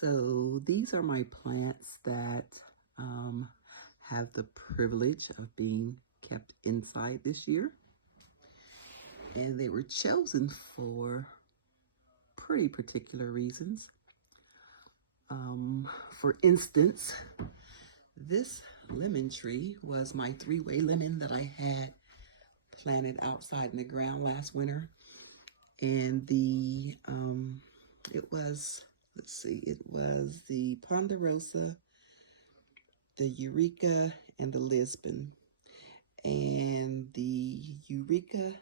So these are my plants that have the privilege of being kept inside this year. And they were chosen for pretty particular reasons. For instance, this lemon tree was my three-way lemon that I had planted outside in the ground last winter. And it was the Ponderosa, the Eureka, and the Lisbon. And the Eureka,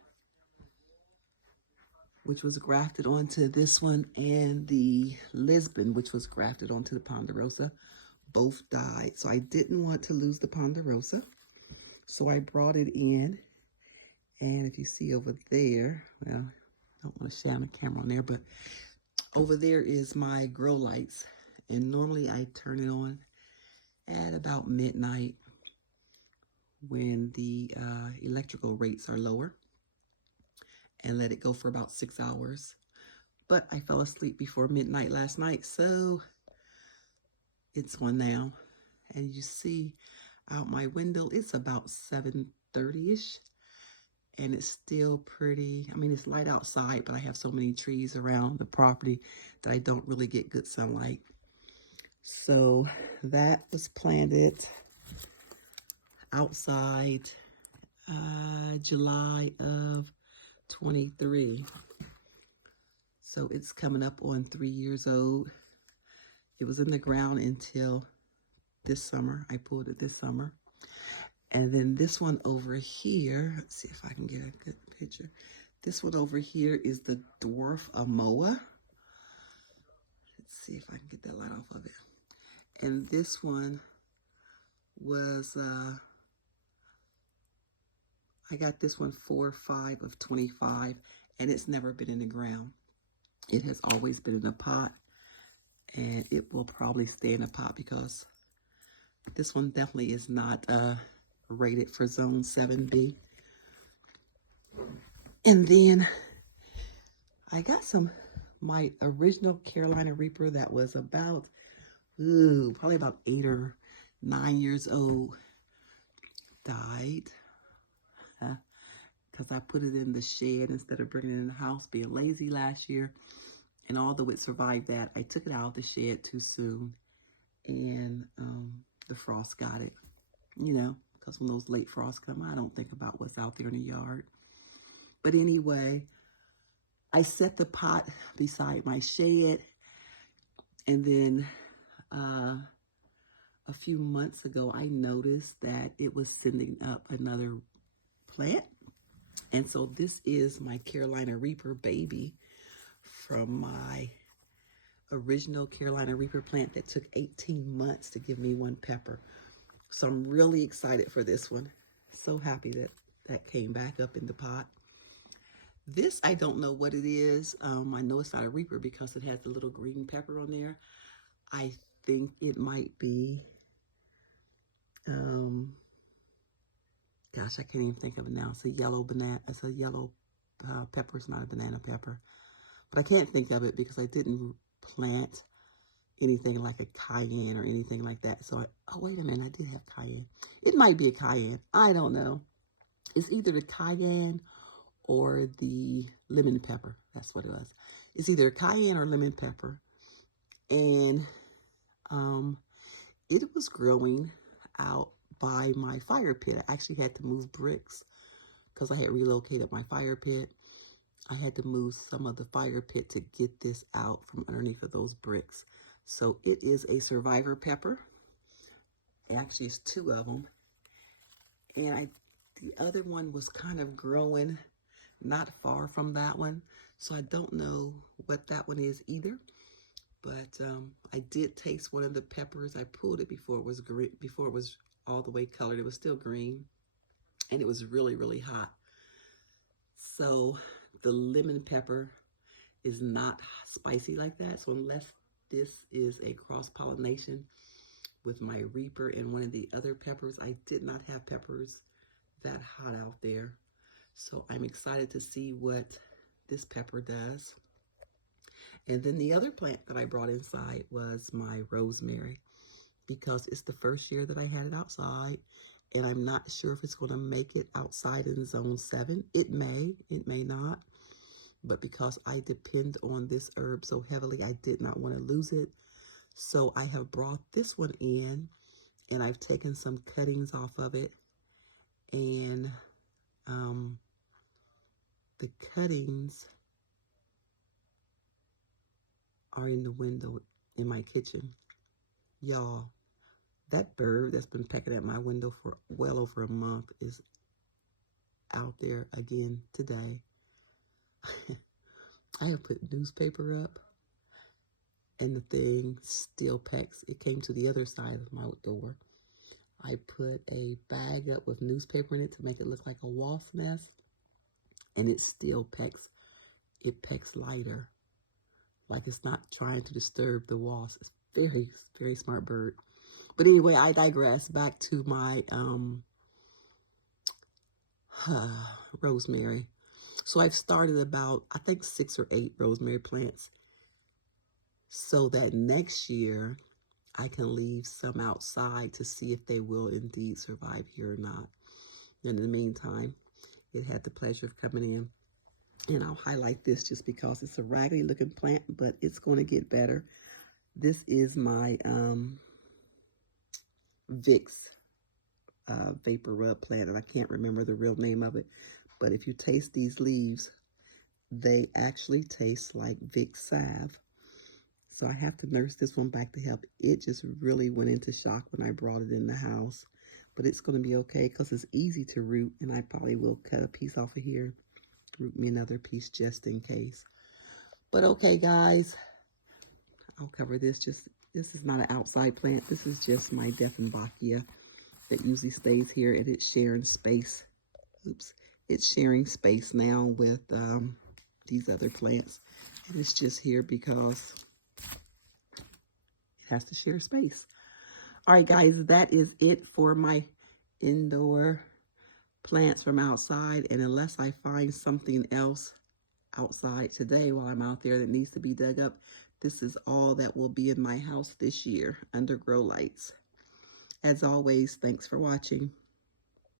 which was grafted onto this one, and the Lisbon, which was grafted onto the Ponderosa, both died. So I didn't want to lose the Ponderosa. So I brought it in. And if you see over there, well, I don't want to shine the camera on there, but over there is my grow lights. And normally I turn it on at about midnight when the electrical rates are lower, and let it go for about 6 hours. But I fell asleep before midnight last night, so it's on now. And you see out my window, it's about 7:30-ish, and it's still pretty. I mean, it's light outside, but I have so many trees around the property that I don't really get good sunlight. So that was planted outside July of 23. So it's coming up on 3 years old. It was in the ground until this summer. I pulled it this summer. And then this one over here, let's see if I can get a good picture. This one over here is the Dwarf Amoa. Let's see if I can get that light off of it. And this one was, I got this one 4/5 of 25, and it's never been in the ground. It has always been in a pot, and it will probably stay in a pot because this one definitely is not rated for zone 7B. And then I got my original Carolina Reaper that was about, probably about 8 or 9 years old, died. Because I put it in the shed instead of bringing it in the house, being lazy last year. And although it survived that, I took it out of the shed too soon. And the frost got it, because when those late frosts come, I don't think about what's out there in the yard. But anyway, I set the pot beside my shed. And then a few months ago, I noticed that it was sending up another plant. And so this is my Carolina Reaper baby from my original Carolina Reaper plant that took 18 months to give me one pepper. So I'm really excited for this one. So happy that that came back up in the pot. This, I don't know what it is. I know it's not a Reaper because it has the little green pepper on there. I think it might be, gosh, I can't even think of it now. It's a yellow banana. It's a yellow pepper. It's not a banana pepper. But I can't think of it because I didn't plant anything like a cayenne or anything like that. So oh, wait a minute. I did have cayenne. It might be a cayenne. I don't know. It's either the cayenne or the lemon pepper. That's what it was. It's either cayenne or lemon pepper. And it was growing out by my fire pit. I actually had to move bricks because I had relocated my fire pit. I had to move some of the fire pit to get this out from underneath of those bricks. So it is a survivor pepper. Actually, it's 2 of them. And the other one was kind of growing not far from that one. So I don't know what that one is either. But I did taste one of the peppers. I pulled it before it was green, before it was all the way colored. It was still green, and it was really, really hot. So the lemon pepper is not spicy like that. So unless this is a cross-pollination with my Reaper and one of the other peppers, I did not have peppers that hot out there. So I'm excited to see what this pepper does. And then the other plant that I brought inside was my rosemary, because it's the first year that I had it outside, and I'm not sure if it's going to make it outside in zone 7. It may not, but because I depend on this herb so heavily, I did not want to lose it. So I have brought this one in, and I've taken some cuttings off of it, and the cuttings are in the window in my kitchen. Y'all, that bird that's been pecking at my window for well over a month is out there again today. I have put newspaper up, and the thing still pecks. It came to the other side of my door. I put a bag up with newspaper in it to make it look like a wasp nest, and it still pecks. It pecks lighter, like it's not trying to disturb the wasp. It's very, very smart bird. But anyway, I digress. Back to my rosemary. So I've started about, I think, 6 or 8 rosemary plants, so that next year I can leave some outside to see if they will indeed survive here or not. And in the meantime, it had the pleasure of coming in. And I'll highlight this just because it's a raggedy looking plant, but it's going to get better. This is my Vicks vapor rub plant, and I can't remember the real name of it. But if you taste these leaves, they actually taste like Vicks salve. So I have to nurse this one back to health. It just really went into shock when I brought it in the house. But it's going to be okay because it's easy to root, and I probably will cut a piece off of here, root me another piece just in case. But okay, guys, I'll cover this. This is not an outside plant. This is just my Dieffenbachia that usually stays here, and it's sharing space. Oops. It's sharing space now with these other plants. And it's just here because it has to share space. All right, guys, that is it for my indoor plants from outside. And unless I find something else outside today while I'm out there that needs to be dug up, this is all that will be in my house this year under grow lights. As always, thanks for watching.